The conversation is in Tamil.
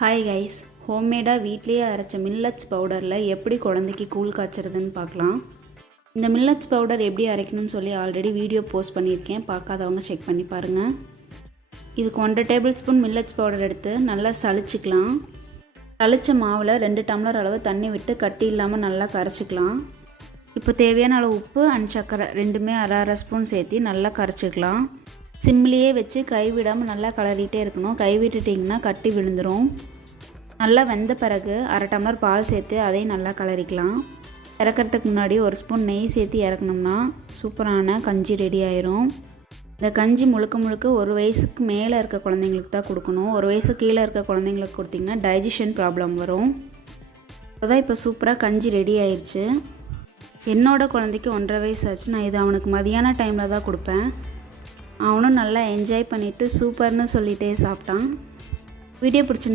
ஹாய் கைஸ், ஹோம்மேடாக வீட்லேயே அரைச்ச மில்லட்ஸ் பவுடரில் எப்படி குழந்தைக்கு கூழ் காய்ச்சறதுன்னு பார்க்கலாம். இந்த மில்லட்ஸ் பவுடர் எப்படி அரைக்கணும்னு சொல்லி ஆல்ரெடி வீடியோ போஸ்ட் பண்ணியிருக்கேன். பார்க்காதவங்க செக் பண்ணி பாருங்கள். இதுக்கு 1.5 டேபிள் ஸ்பூன் மில்லட்ஸ் பவுடர் எடுத்து நல்லா சளிச்சிக்கலாம். சளிச்ச மாவில் 2 டம்ளர் அளவு தண்ணி விட்டு கட்டி இல்லாமல் நல்லா கரைச்சிக்கலாம். இப்போ தேவையான அளவு உப்பு அண்ட் சர்க்கரை ரெண்டுமே அரை ஸ்பூன் சேர்த்து நல்லா கரைச்சிக்கலாம். சிம்லேயே வச்சு கைவிடாமல் நல்லா கிளறிட்டே இருக்கணும். கைவிட்டுட்டிங்கன்னா கட்டி விழுந்துடும். நல்லா வெந்த பிறகு அரை டம்ளர் பால் சேர்த்து அதையும் நல்லா கிளறிக்கலாம். இறக்கிறதுக்கு முன்னாடி 1 ஸ்பூன் நெய் சேர்த்து இறக்கணும்னா சூப்பரான கஞ்சி ரெடி ஆயிரும். இந்த கஞ்சி முழுக்க 1 வயசுக்கு மேலே இருக்க குழந்தைங்களுக்கு தான் கொடுக்கணும். 1 வயசு கீழே இருக்க குழந்தைங்களுக்கு கொடுத்திங்கன்னா டைஜஷன் ப்ராப்ளம் வரும். அதான் இப்போ சூப்பராக கஞ்சி ரெடி ஆயிடுச்சு. என்னோடய குழந்தைக்கு 1.5 வயசு ஆச்சு. நான் இது அவனுக்கு மதியான டைமில் தான் கொடுப்பேன். அவனும் நல்லா என்ஜாய் பண்ணிவிட்டு சூப்பர்னு சொல்லிகிட்டே சாப்பிட்டான். வீடியோ பிடிச்சி